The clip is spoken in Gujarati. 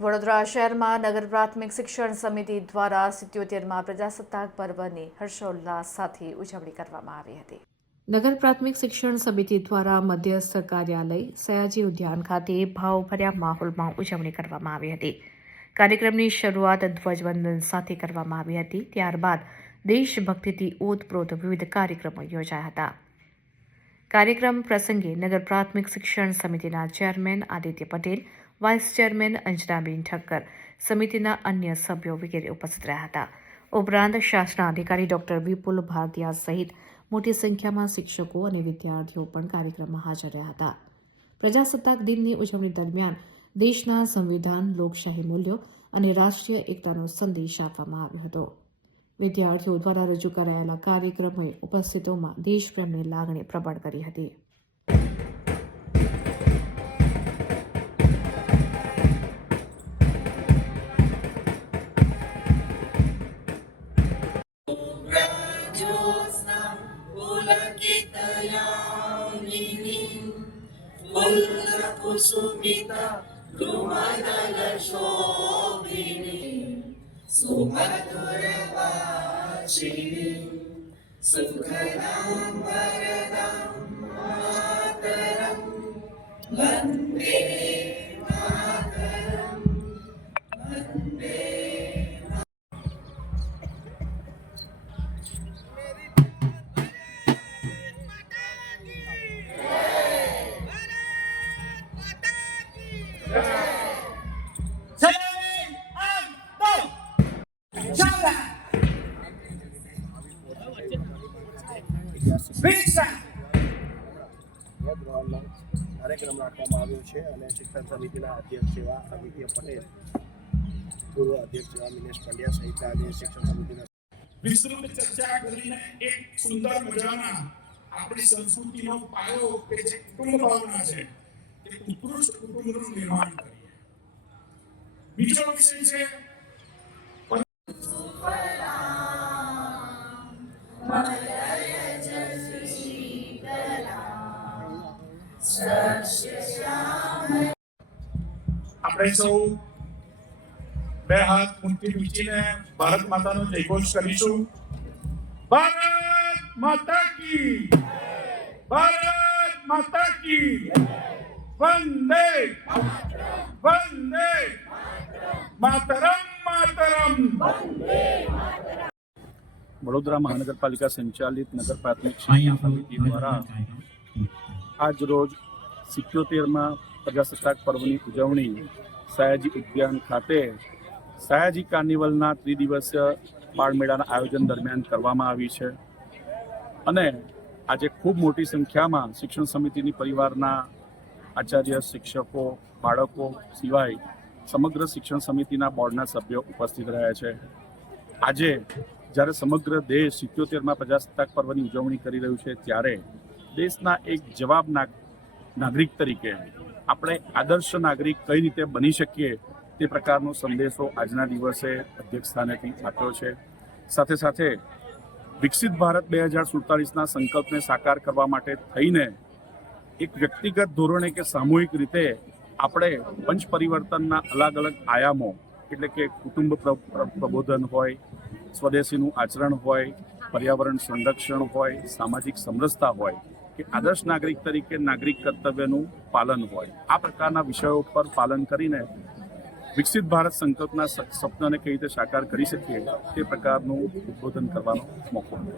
વડોદરા શહેરમાં નગર પ્રાથમિક શિક્ષણ સમિતિ દ્વારા 77મા પ્રજાસત્તાક પર્વની હર્ષોલ્લાસ સાથે ઉજવણી કરવામાં આવી હતી। નગર પ્રાથમિક શિક્ષણ સમિતિ દ્વારા મધ્યસ્થ કાર્યાલય સયાજી ઉદ્યાન ખાતે ભાવભર્યા માહોલમાં ઉજવણી કરવામાં આવી હતી। કાર્યક્રમની શરૂઆત ધ્વજવંદન સાથે કરવામાં આવી હતી। ત્યારબાદ દેશભક્તિથી ઓતપ્રોત વિવિધ કાર્યક્રમો યોજાયા હતા। કાર્યક્રમ પ્રસંગે નગર પ્રાથમિક શિક્ષણ સમિતિના chairman Aditya Patel, vice chairman Anjanaben Thakkar, સમિતિના અન્ય સભ્યો વગેરે ઉપસ્થિત રહ્યા હતા। ઉપરાંત શાસનાધિકારી ડોક્ટર વિપુલ ભારતીયા સહિત મોટી સંખ્યામાં શિક્ષકો અને વિદ્યાર્થીઓ પણ કાર્યક્રમમાં હાજર રહ્યા હતા। પ્રજાસત્તાક દિનની ઉજવણી દરમિયાન દેશના સંવિધાન, લોકશાહી મૂલ્યો અને રાષ્ટ્રીય એકતાનો સંદેશ આપવામાં આવ્યો હતો। વિદ્યાર્થીઓ દ્વારા રજૂ કરાયેલા કાર્યક્રમોએ ઉપસ્થિતોમાં દેશપ્રેમની લાગણી પ્રબળ કરી હતી। કાર્યક્રમ રાખવામાં આવ્યો છે અને શિક્ષણ સમિતિના અધ્યક્ષ એવા આદિત્ય પટેલ, પૂર્વ અધ્યક્ષ એવા મિનેશ પંડ્યા સહિત આજે શિક્ષણ સમિતિના વિસ્તૃત ચર્ચા કરીને એક સુંદર મજાના આપણી સંસ્કૃતિનો પાયો કે જે કુટુંબ ભાવના છે એ ઉત્કૃષ્ટ કુટુંબનું નિર્માણ કરીએ। બીજો વિષય છે આપણે સૌ બે હાથ ઊંચી વીંચીને ભારત માતાનો જયઘોષ કરીશું। ભારત માતા કી, ભારત માતા કી, વંદે વંદે માતરમ માતરમ। વડોદરા મહાનગરપાલિકા સંચાલિત નગર પ્રાથમિક શિક્ષણ સમિતિ દ્વારા આજ રોજ 77મા પ્રજાસત્તાક પર્વની ઉજવણી સયાજી ઉદ્યાન ખાતે સયાજી કાર્નિવલના ત્રિદિવસીય બાળમેળાના આયોજન દરમિયાન કરવામાં આવી છે અને આજે ખૂબ મોટી સંખ્યામાં શિક્ષણ સમિતિની પરિવારના આચાર્ય, શિક્ષકો, બાળકો સિવાય સમગ્ર શિક્ષણ સમિતિના બોર્ડના સભ્યો ઉપસ્થિત રહ્યા છે। આજે જ્યારે સમગ્ર દેશ 77મા પ્રજાસત્તાક પર્વની ઉજવણી કરી રહ્યું છે ત્યારે દેશના એક જવાબદાર નાગરિક તરીકે આપણે આદર્શ નાગરિક કઈ રીતે બની શકીએ તે પ્રકારનો સંદેશો આજના દિવસે અધ્યક્ષ સ્થાનેથી આપ્યો છે। સાથે સાથે વિકસિત ભારત 2047ના સંકલ્પને સાકાર કરવા માટે થઈને એક વ્યક્તિગત ધોરણે કે સામૂહિક રીતે આપણે પંચ પરિવર્તનના અલગ અલગ આયામો એટલે કે કુટુંબ પ્રબોધન હોય, સ્વદેશીનું આચરણ હોય, પર્યાવરણ સંરક્ષણ હોય, સામાજિક સમરસતા હોય કે આદર્શ નાગરિક તરીકે નાગરિક કર્તવ્યનું પાલન હોય, આ પ્રકારના વિષયો પર પાલન કરીને વિકસિત ભારત સંકલ્પના સપનાને કઈ રીતે સાકાર કરી શકીએ તે પ્રકારનું ઉદ્બોધન કરવાનો મોકો મળ્યો।